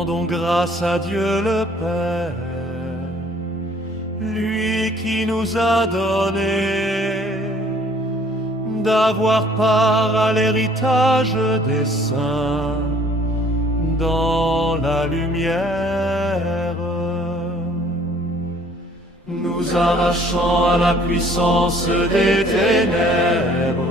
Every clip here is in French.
Rendons grâce à Dieu le Père, lui qui nous a donné d'avoir part à l'héritage des saints dans la lumière, nous arrachant à la puissance des ténèbres.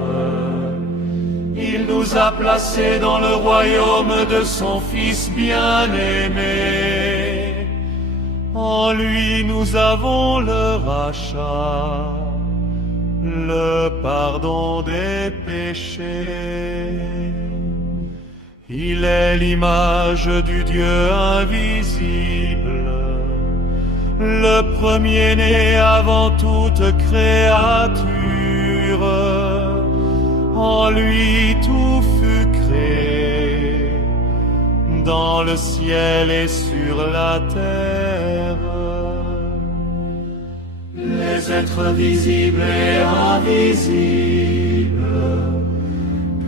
Il nous a placés dans le royaume de son Fils bien-aimé. En lui nous avons le rachat, le pardon des péchés. Il est l'image du Dieu invisible, le premier-né avant toute créature. En lui tout fut créé, dans le ciel et sur la terre. Les êtres visibles et invisibles,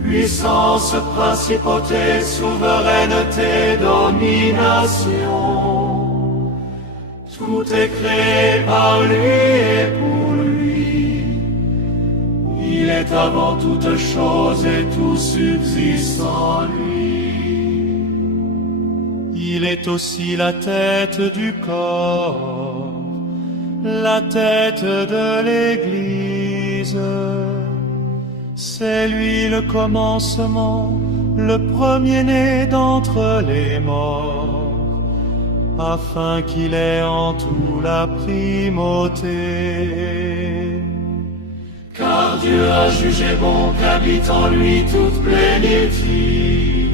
puissance, principauté, souveraineté, domination, tout est créé par lui et pour lui. Il est avant toute chose et tout subsiste en lui. Il est aussi la tête du corps, la tête de l'Église. C'est lui le commencement, le premier-né d'entre les morts, afin qu'il ait en tout la primauté. Car Dieu a jugé bon qu'habite en lui toute plénitude,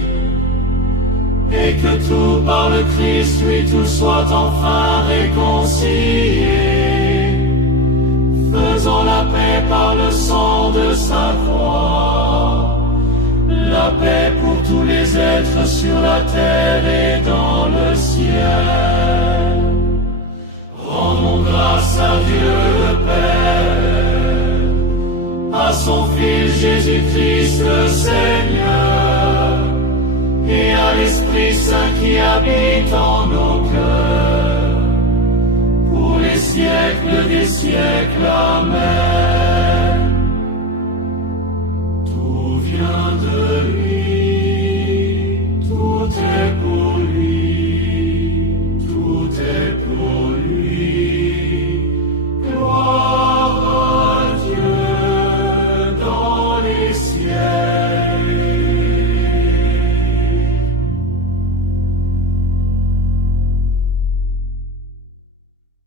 et que tout par le Christ, lui tout soit enfin réconcilié, faisant la paix par le sang de sa croix, la paix pour tous les êtres sur la terre et dans le ciel. Rendons grâce à Dieu le Père, à son Fils Jésus-Christ le Seigneur, et à l'Esprit Saint qui habite en nos cœurs, pour les siècles des siècles. Amen.